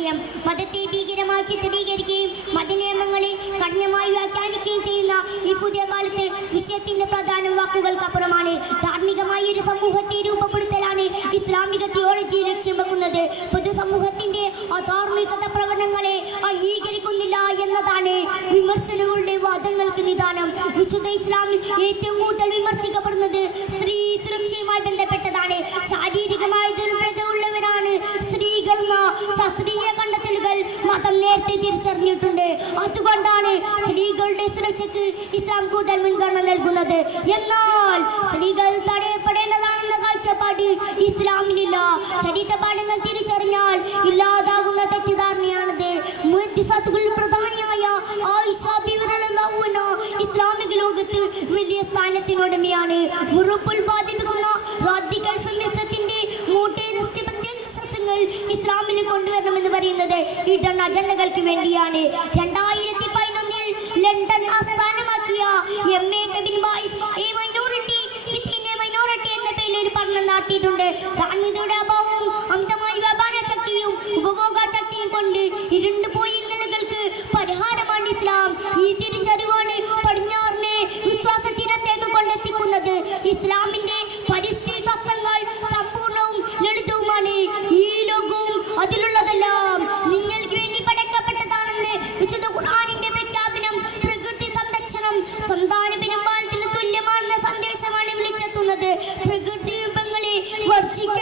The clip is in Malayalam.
ആശയം മതത്തെ ഭീകരമായി ചിത്രീകരിക്കുകയും മതനിയമങ്ങളെ കഠിനമായി വ്യാഖ്യാനിക്കുകയും ചെയ്യുന്ന ഈ പുതിയ കാലത്ത് വിഷയത്തിന്റെ പ്രധാന വാക്കുകൾക്കപ്പുറമാണ് ധാർമ്മികമായ ഒരു സമൂഹത്തെ രൂപപ്പെടുത്തലാണ് ഇസ്ലാമിക തിയോളജി ലക്ഷ്യം വെക്കുന്നത്. പൊതുസമൂഹത്തിന്റെ അധാർമികത പ്രവണങ്ങളെ അംഗീകരിക്കുന്നില്ല എന്നതാണ് വിമർശനങ്ങളുടെ വാദങ്ങൾക്ക് നിദാനം. വിശുദ്ധ ഇസ്ലാമിൽ ഏറ്റവും കൂടുതൽ വിമർശിക്കപ്പെടുന്നത് സ്ത്രീ സുരക്ഷയുമായി ബന്ധപ്പെട്ടതാണ്. ശാരീരികമായ ദുർബലത ഉള്ളവരാണ് സ്ത്രീകൾ ശാസ്ത്രീയ തിരിച്ചറിഞ്ഞിട്ടുണ്ട്. അതുകൊണ്ടാണ് സ്ത്രീകളുടെ സുരക്ഷയ്ക്ക് ഇസ്ലാം കൂടുതൽ മുൻഗണന നൽകുന്നത്. എന്നാൽ സ്ത്രീകൾ തടയപ്പെടേണ്ടതാണെന്ന കാഴ്ചപ്പാട് ഇസ്ലാമിനില്ല. ചരിത്ര പാഠങ്ങൾ തിരിച്ചറിഞ്ഞാൽ ഇല്ലാതാകുന്ന തെറ്റിദ്ധാരണയാണത്. പ്രധാനിയായ ആയിഷ ഇസ്ലാമിക ലോകത്ത് വലിയ സ്ഥാനത്തിനുടമയാണ്. വെറുപ്പ് പ്രത്യയശാസ്ത്രങ്ങൾ ഇസ്ലാമിൽ കൊണ്ടുവരണമെന്ന് പറയുന്നത് ഇടൺ അജണ്ടകൾക്ക് വേണ്ടിയാണ്. രണ്ടായിരത്തി പതിനൊന്നിൽ ലണ്ടൻ ആസ്ഥാനമാക്കിയ എം എ മൈനോറിറ്റി മൈനോറിറ്റി എന്ന പേരിൽ നടത്തിയിട്ടുണ്ട്. ഇസ്ലാം. ഈ ഇസ്ലാമിന്റെ പ്രകൃതി വിഭവങ്ങളെ വർജിക്കേണ്ടതില്ലെന്ന